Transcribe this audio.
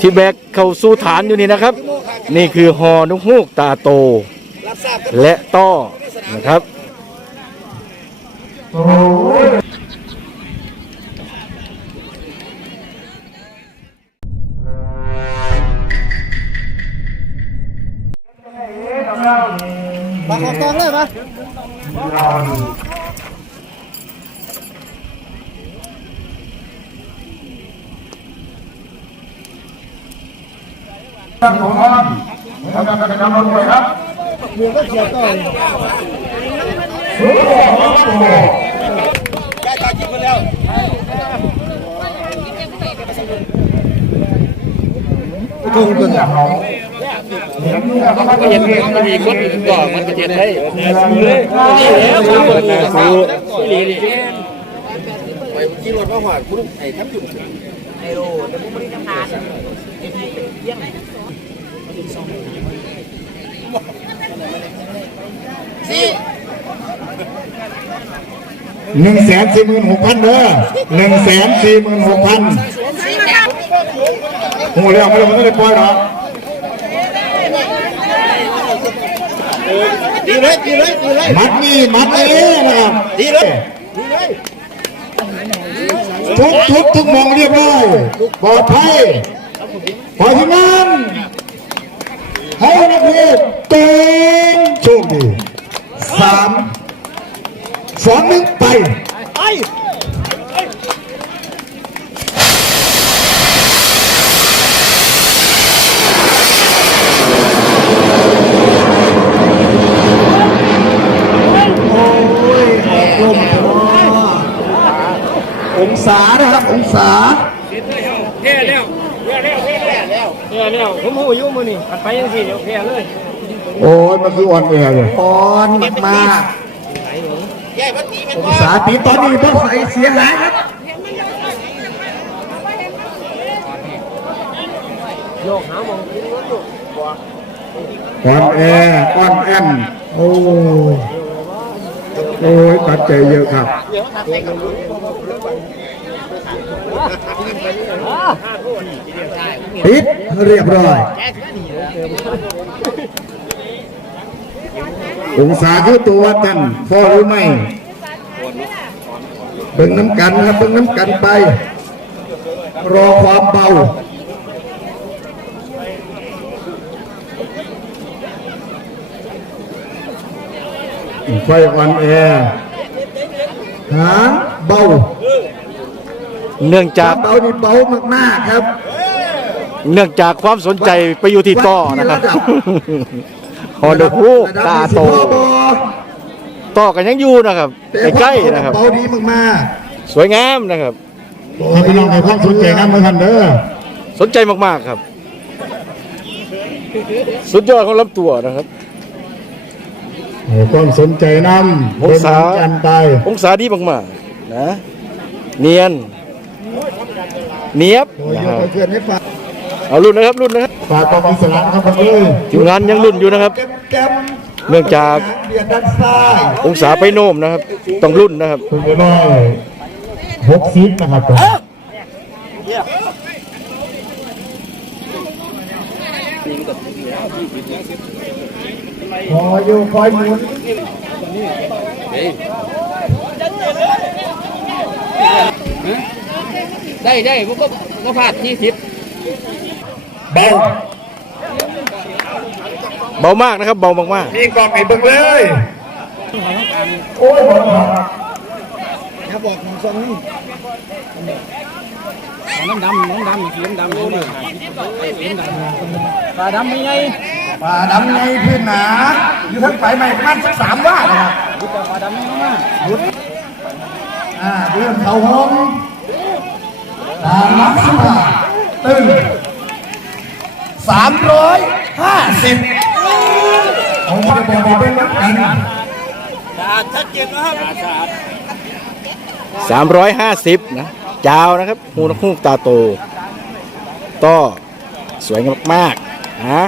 ที่แบกเข้าสู่ฐานอยู่นี่นะครับ นี่คือฮอนกฮูกตาโตรับทราบกันและต้อนะครับมาขอบตองเลย มาท่านของท่านนะครับการกระทำด้วยครับเมืองก็เขียวต่อยสูงของตัวได้ตาจิบมาแล้วตรงตัวเนี่ยเขาเห็นเนี่ยเขาก็เห็นเห็นมันมีคนก่อนมันจะเห็นได้เลยแล้วไปขี่รถมาหวานคุณไอ้ทับจุ่ม หนึ่งแสนสี่หมื่นหกพันเด้อหนึ่งแสนสี่หมื่นหกพันโอ้แล้วไม่ต้องไม่ได้ปล่อยหรอกดีเลยดีเลยดีเลยมัดนี่มัดนี่นะครับดีเลยดีเลยทุกทุกทุกมองเรียบร้อยปลอดภัยพอที่นั้น ให้นักเรียนเต็มโชคดีสามสองหนึ่งไปไอ้องศานะครับองศาแพ้แล้วแพ้แล้ว แพ้แล้วแพ้แล้วผมหูอยู่มือนี่ขัดไปยังสี่เดี๋ยวแพ้เลยโอ้ยมันคืออ่อนแอเลยปอนมากแย่พัตีเป็นองว่าศาตีตอนนี้ต้องใส่เสียหายครับโยกหาหมองกินรถอยู่อ่อนแออ่อนแอนโอ้ยโอ้ยตัดใจเยอะครับ ปิดเรียบร้อยองศาคือตัวท่านพอหรือไม่เบิ่งน้ำกันครับเบิ่งน้ำกันไป รอความเบาไฟอ่อนแอหางเบา เนื่องจากเบานี่เบามากๆครับ เนื่องจากความสนใจไปอยู่ที่ต้อนะครับฮอนกฮูกตาโต ต่อกันยังอยู่นะครับใกล้ๆนะครับเบาดีมากสวยงามนะครับๆโอ้พี่น้องให้ความสนใจกันมาทันเด้อสนใจมากๆครับ สุดยอดของลำตัวนะครับให้ความสนใจนำองศาเบิ่งกันไปองศาดีมากๆนะ เนียน เนียบโอ้ยบเอารุ่นนะครับรุ่นนะครับฝากกองอิสระนะครับผมเลยทีมงานยังรุ่นอยู่นะครับเนื่องจากองศาไปโน้มนะครับ ต้องรุ่นนะครับคุณจะได้หกสิบนะครับคอยอยู่คอยหมุนเฮ้ ได้ได้ผมก็ก็พลาดที่สิบเบาเบามากนะครับ เบามากนี่กองไอ้เบิ่งเลยโอ้ยบอลครับอย่าบอกหนึ่งสองนี่น้ำดำน้ำดำสีน้ำดำเขาเลยปลาดำไม่ไงป่าดำในพื้นหนาอยู่ทั้งไปใหม่ประมาณสักสามว่านะครับดูแต่ปลาดำไม่มากอ่าเรื่องเขาหง ตามนักสุภาตึงสามร้อยห้าสิบผมจะบอกเป็นนักกันๆสามร้อยห้าสิบนะจาวนะครับหูนกฮูกตาโต ต่อสวยมากๆนะ